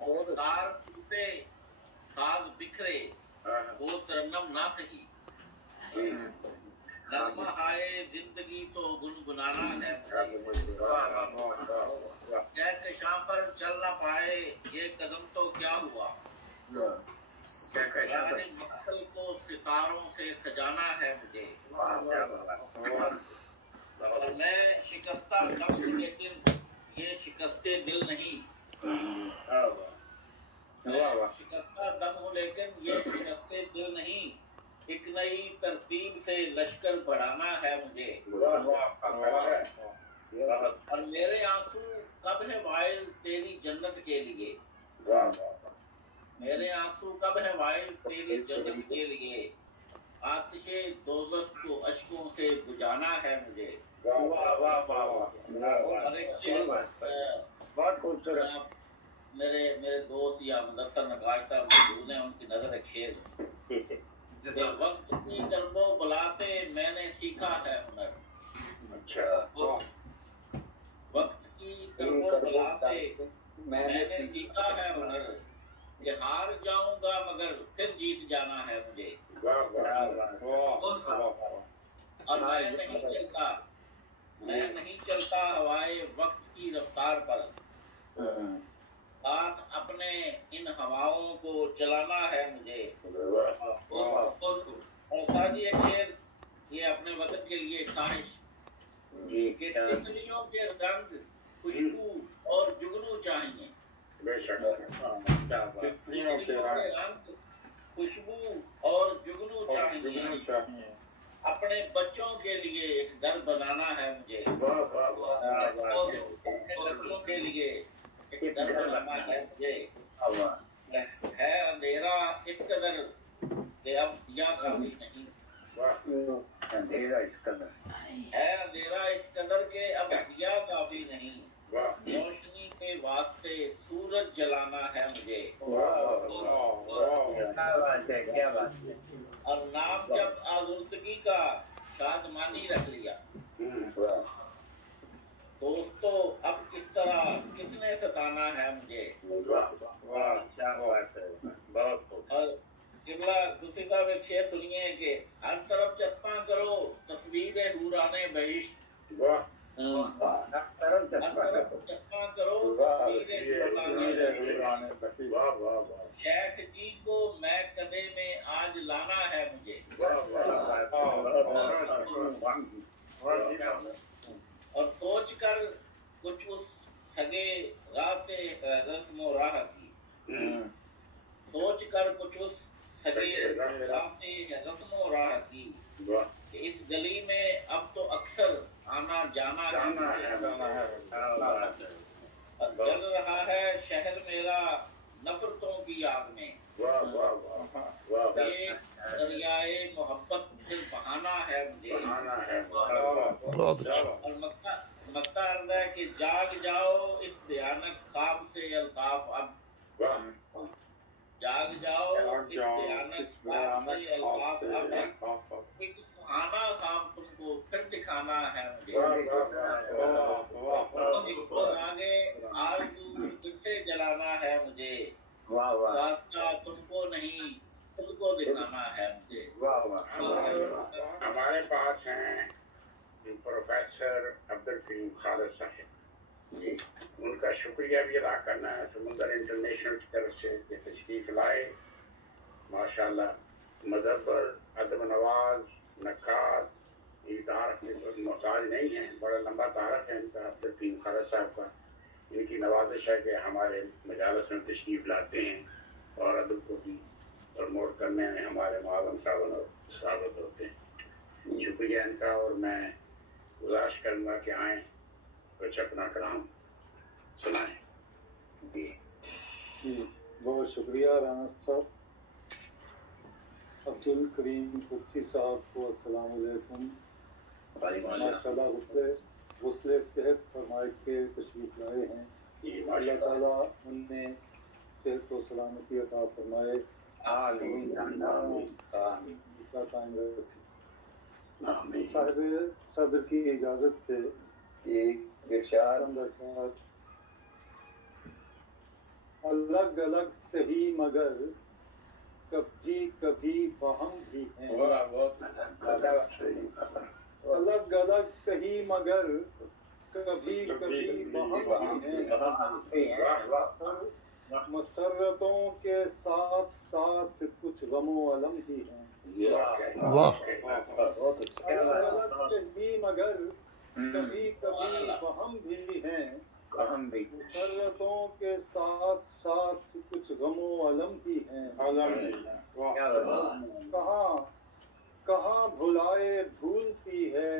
तार टूटे साज बिखरे वो तरन्नम ना सही, नगमा हाय जिंदगी तो गुनगुनाना है मुझे, कहकशां पर चल ना पाए ये कदम तो क्या हुआ, मक्तल को सितारों से सजाना है मुझे, और मैं शिकस्ता दम हूँ लेकिन ये शिकस्ते दिल नहीं, शिकस्ता दम हूँ लेकिन ये शिकस्ते दिल नहीं, एक नई तरतीब से लश्कर बढ़ाना है मुझे, और मेरे आंसू कब है वाइल तेरी जन्नत के लिए, मेरे आंसू कब है वाइल तेरी जन्नत के लिए, आतिशे दोज़ख को अश्कों से बुझाना है मुझे। बहुत खूबसूरत। मेरे दोस्त या मुदस्सर नगाश साहब मौजूद हैं, उनकी नजर एक शेर, वक्त की दरबो बला से मैंने सीखा है हुनर, अच्छा, वक्त की दरबो बला से मैंने सीखा है हुनर, कि हार जाऊंगा मगर फिर जीत जाना है मुझे, और मैं नहीं चलता हवाए वक्त की रफ्तार पर, साथ अपने इन हवाओं को चलाना है मुझे। और साजी एक शेर, ये अपने वतन के लिए ख्वाहिश जी, कि तितलियों के रंग खुशबू और जुगनू चाहिए, तितलियों के रंग खुशबू और जुगनू चाहिए, अपने बच्चों के लिए एक घर बनाना है मुझे, बच्चों के लिए एक घर बनाना है मुझे, है अंधेरा इस कदर कि अब दिया काफी नहीं, अंधेरा इस कदर है, अंधेरा इस कदर के अब दिया काफी नहीं, रोशनी के वास्ते सूरज जलाना है मुझे, क्या बात है, और नाम जब आज़ुर्दगी का शादमानी रख लिया, दोस्तों अब किस तरह किसने सताना है मुझे, क्या बात है, बहुत। और किबला दूसरी तरफ एक शेर सुनिए कि हर तरफ चश्मा करो तस्वीरें हूराने बहिश्त, हर तरफ चश्मा करो तस्वीरें हूराने बहिश्त, शेख जी को मैं कदे में आज लाना है मुझे, और सोच कर कुछ उस सगे राह से रस्म राह की, सोच कर कुछ उस सगे राह से रस्म राह की, कि इस गली में अब तो अक्सर आना जाना है, और जल रहा है शहर मेरा नफरतों की आग में, एक दरियाए मोहब्बत फिर बहाना है मुझे, और मक्ता अर्ज़ है कि जाग जाओ इस भयानक ख्वाब से अल्ताफ अब, जाग जाओ इस भयानक ख्वाब से अल्ताफ अब, एक सुहाना ख्वाब तुमको फिर दिखाना है मुझे, एक आगे आरज़ू फिर से जलाना है मुझे, रास्ता तुमको नहीं खुद को दिखाना है मुझे। हमारे पास हैं प्रोफेसर अब्दुल करीम खालिद साहब जी, उनका शुक्रिया भी अदा करना है समुंदर इंटरनेशनल की तरफ से कि तशरीफ लाए, माशाल्लाह मदब्बर अदब नवाज नक्काद ये तारफ के मोहताज नहीं हैं, बड़ा लंबा तारफ है इनका अब्दुल करीम खालिद साहब का, इनकी नवाजिश है कि हमारे मजालस में तशरीफ लाते हैं और अदब को भी प्रमोट करने में हमारे मालूम साहब और स्वागत होते हैं, शुक्रिया इनका। और मैं गुजारिश करूँगा कि आएँ कुछ अपना कलाम सुनाएं जी। बहुत शुक्रिया राना साहब। अब्दुल करीम कुदसी साहब को अस्सलाम वालेकुम, माशाल्लाह गुस्ले सेहत फरमाए के तशरीफ लाए हैं, अल्लाह ताला उन्हें सेहत को सलामती अता फरमाए, आमीन कायम रखे। साहिब सदर की इजाज़त से एक इरशाद अलग अलग सही मगर कभी कभी वहम भी हैं। अलग अलग सही मगर कभी कभी वहम भी हैं। मसरतों के साथ साथ कुछ गमो अलम भी हैं। वाह अलग अलग सही मगर कभी कभी वहम भी हैं। मसरतों के साथ साथ कुछ गमो अलम भी हैं। कहाँ भुलाए भूलती है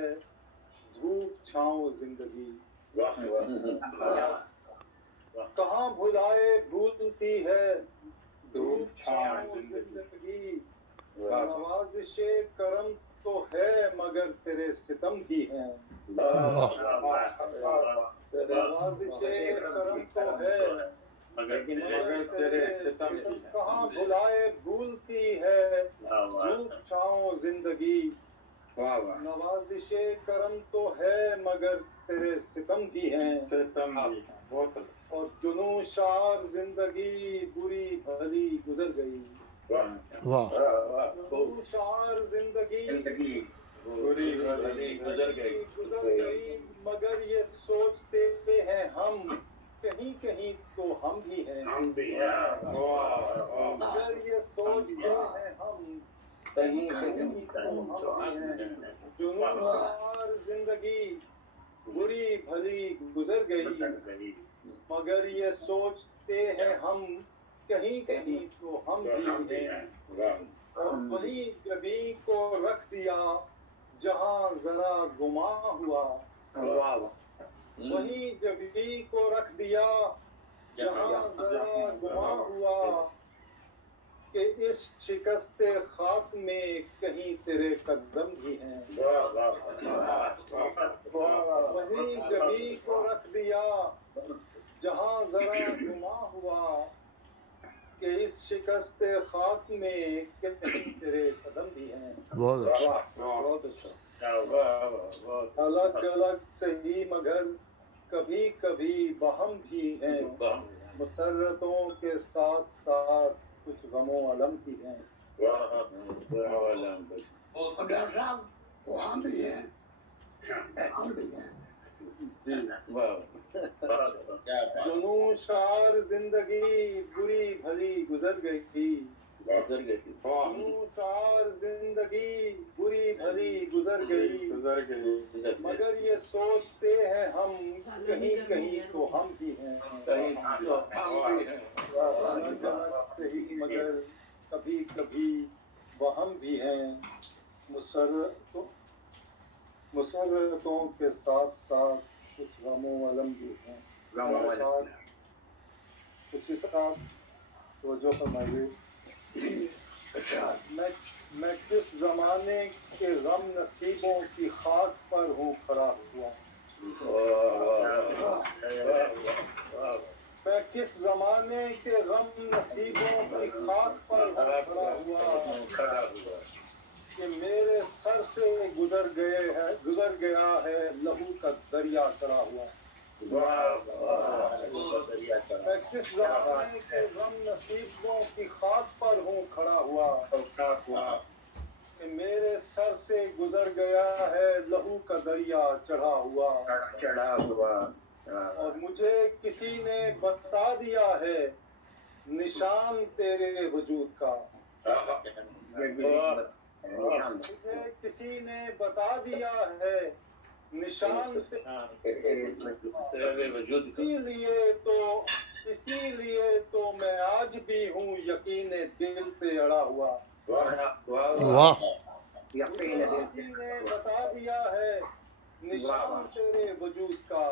धूप छाँव जिंदगी। कहाँ भुलाए भूलती है धूप छाँव जिंदगी। नवाज़िशे करम तो है मगर तेरे सितम भी हैं। नवाज़िशे करम तो है मगर तेरे सितम। कहाँ भुलाए भूलती है धूप छाँव जिंदगी। नवाज़िशे करम तो है मगर तेरे सितम भी हैं। और जुनू शार जिंदगी बुरी भली गुजर गई। वाह जुनू शार जिंदगी बुरी भली गुजर गई। मगर ये सोचते हैं हम कहीं कहीं तो हम भी हैं। मगर ये सोचते हैं हम कहीं कहीं तो हम भी हैं। जुनू शार जिंदगी बुरी भली गुजर गई। मगर ये सोचते हैं हम कहीं कहीं तो हम भी हैं। और वही जबी को रख दिया जहाँ जरा गुमा हुआ। वही जबी को रख दिया जहाँ जरा गुमा हुआ। कि इस शिकस्ते खाक में कहीं तेरे कदम भी हैं। वही जबी को रख दिया जहाँ जरा गुमा हुआ। कि इस शिकस्ते खाक में कहीं तेरे कदम भी हैं। बहुत अच्छा बहुत अच्छा। अलग अलग सही मगर कभी कभी वहम भी हैं। मुसर्रतों के साथ साथ कुछ गमो अलम भी हैं। और डॉक्टर साहब वो हम भी हैं। जुनू शार जिंदगी बुरी भली गुजर गई। जुनू शार जिंदगी बुरी भली गुजर गई। मगर ये सोचते हैं हम कहीं कहीं तो हम भी हैं। अलग अलग सही मगर कभी कभी वहम भी हैं। मुसर्रतों के साथ साथ कुछ गमो अलम भी हैं। कुछ इसका तवज्जो फरमाइए। मैं किस जमाने के गम नसीबों की खाक पर हूँ खड़ा हुआ। मैं किस जमाने के गम नसीबों की खाक पर हूँ खड़ा हुआ। कि मेरे सर से गुजर गया है लहू का दरिया चढ़ा हुआ। मैं किस जमाने के गम नसीबों की खाक पर हूँ खड़ा हुआ। कि मेरे सर से गुजर गया है लहू का दरिया चढ़ा हुआ। और मुझे किसी ने बता दिया है निशान तेरे वजूद का। मुझे किसी ने बता दिया है निशान तेरे वजूद का। इसीलिए तो मैं आज भी हूँ यकीन दिल पे अड़ा हुआ। वाह किसी ने बता दिया है निशान तेरे वजूद का।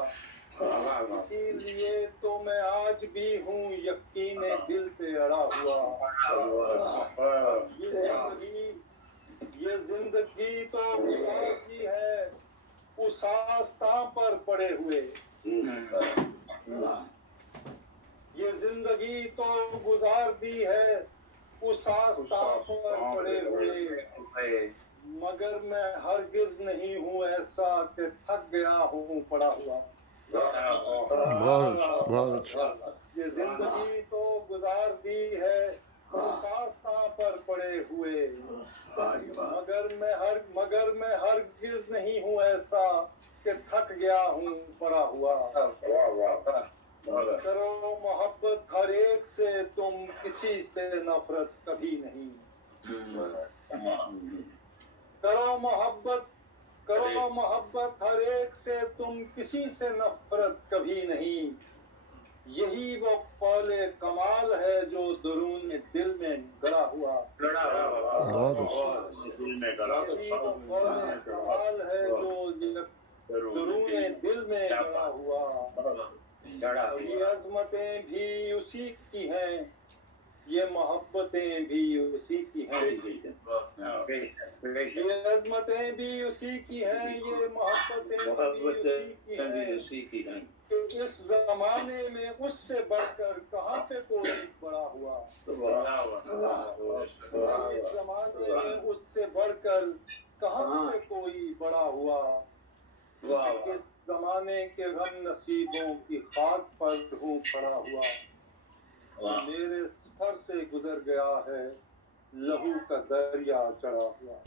इसीलिए तो मैं आज भी हूँ यकीन दिल पे अड़ा हुआ। ये जिंदगी तो गुजारती है उस आस्तां पर पड़े हुए। ये जिंदगी तो गुजार दी है उस आस्तां पर पड़े हुए। मगर मैं हरगिज नहीं हूँ ऐसा कि थक गया हूँ पड़ा हुआ। बहुत अच्छा یہ زندگی تو گزار دی ہے آستاں پر پڑے ہوئے، مگر میں ہرگز نہیں ہوں ایسا کہ تھک گیا ہوں پڑا ہوا۔ کرو محبت ہر ایک سے، تم کسی سے نفرت کبھی نہیں۔ کرو محبت ہر ایک سے، تم کسی سے نفرت کبھی نہیں۔ یہی وہ قول کمال ہے جو درون دل میں گڑا ہوا۔ یہی وہ قول کمال ہے جو درون دل میں گڑا ہوا۔ یہ عظمتیں بھی اسی کی ہیں، یہ محبتیں بھی اسی کی ہیں۔ یہ عظمتیں بھی اسی کی ہیں، یہ محبتیں بھی اسی کی ہیں۔ کہ اس زمانے میں اس سے بڑھ کر کہاں پہ کوئی بڑا ہوا۔ اس زمانے میں اس سے بڑھ کر کہاں پہ کوئی بڑا ہوا۔ اس زمانے کے غم نصیبوں کی خاک پر ہوں پڑا ہوا۔ میرے سر سے گزر گیا ہے لہو کا دریا چڑھا ہوا۔